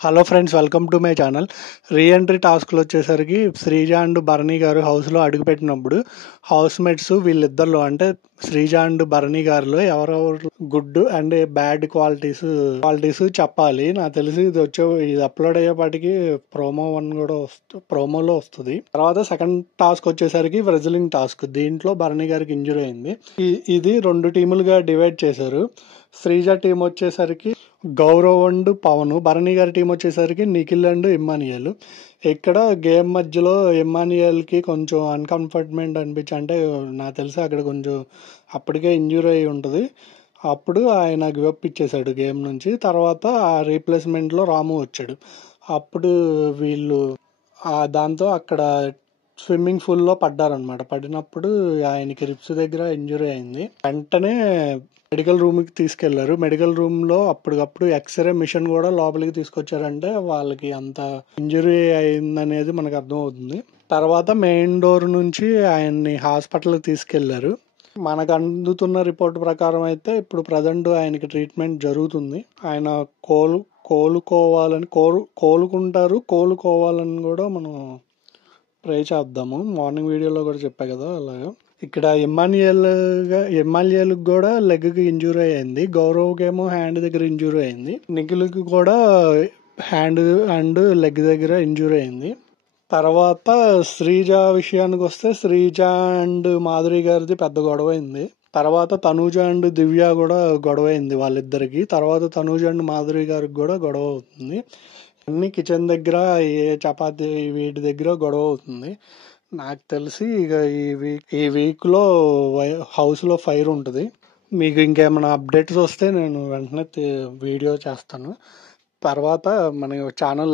Hello friends, welcome to my channel. Reentry టాస్క్లు వచ్చేసరికి Sreeja and Bharani garu హౌస్లో అడుగుపెట్టినప్పుడు హౌస్ మేట్స్ వీళ్ళిద్దరిలో అంటే శ్రీజ అండ్ భరణి గారిలో ఎవరెవరు గుడ్ అండ్ బ్యాడ్ క్వాలిటీస్ చెప్పాలి. నాకు తెలిసి ఇది అప్లోడ్ అయ్యేపాటికి ప్రోమో 1 కూడా ప్రోమోలో వస్తుంది. తర్వాత సెకండ్ టాస్క్ వచ్చేసరికి రెజ్లింగ్ టాస్క్. దీంట్లో భరణి గారికి ఇంజురీ అయింది. ఇది 2 టీములుగా డివైడ్ చేశారు. శ్రీజ టీం వచ్చేసరికి గౌరవ్ అండ్ పవన్, భరణి గారి టీం వచ్చేసరికి నిఖిల్ అండ్ ఇమ్మానియల్. ఇక్కడ గేమ్ మధ్యలో ఇమ్మానియల్కి కొంచెం అన్కంఫర్ట్మెంట్ అనిపించి, అంటే నాకు తెలిసి అక్కడ కొంచెం అప్పటికే ఇంజూరీ అయి ఉంటుంది. అప్పుడు ఆయన గివప్ ఇచ్చేశాడు గేమ్ నుంచి. తర్వాత ఆ రీప్లేస్మెంట్లో రాము వచ్చాడు. అప్పుడు వీళ్ళు దాంతో అక్కడ స్విమ్మింగ్ పూల్లో పడ్డారనమాట. పడినప్పుడు ఆయనకి రిప్స్ దగ్గర ఇంజురీ అయింది. వెంటనే మెడికల్ రూమ్కి తీసుకెళ్లారు. మెడికల్ రూమ్లో అప్పటికప్పుడు ఎక్స్రే మిషన్ కూడా లోపలికి తీసుకొచ్చారంటే వాళ్ళకి అంత ఇంజురీ అయిందనేది మనకు అర్థమవుతుంది. తర్వాత మెయిన్ డోర్ నుంచి ఆయన్ని హాస్పిటల్కి తీసుకెళ్లారు. మనకు అందుతున్న రిపోర్ట్ ప్రకారం అయితే ఇప్పుడు ప్రజెంట్ ఆయనకి ట్రీట్మెంట్ జరుగుతుంది. ఆయన కోలుకోవాలని కూడా మనం ట్రై చేద్దాము. మార్నింగ్ వీడియోలో కూడా చెప్పా కదా అలాగా. ఇక్కడ ఎమ్మాన్యుయల్ కూడా లెగ్కి ఇంజూరీ అయింది. గౌరవ్కి ఏమో హ్యాండ్ దగ్గర ఇంజూరీ అయింది. నిఖిల్కి కూడా హ్యాండ్ అండ్ లెగ్ దగ్గర ఇంజూరీ అయింది. తర్వాత శ్రీజ విషయానికి వస్తే శ్రీజ అండ్ మాధురి గారిది పెద్ద గొడవ అయింది. తర్వాత తనూజ అండ్ దివ్య కూడా గొడవ అయింది వాళ్ళిద్దరికి. తర్వాత తనూజ అండ్ మాధురి గారికి కూడా గొడవ అవుతుంది. అన్ని కిచెన్ దగ్గర చపాతీ వీటి దగ్గర గొడవ అవుతుంది. నాకు తెలిసి ఇక ఈ వీక్లో హౌస్లో ఫైర్ ఉంటుంది. మీకు ఇంకేమైనా అప్డేట్స్ వస్తే నేను వెంటనే వీడియో చేస్తాను. తర్వాత మన ఛానల్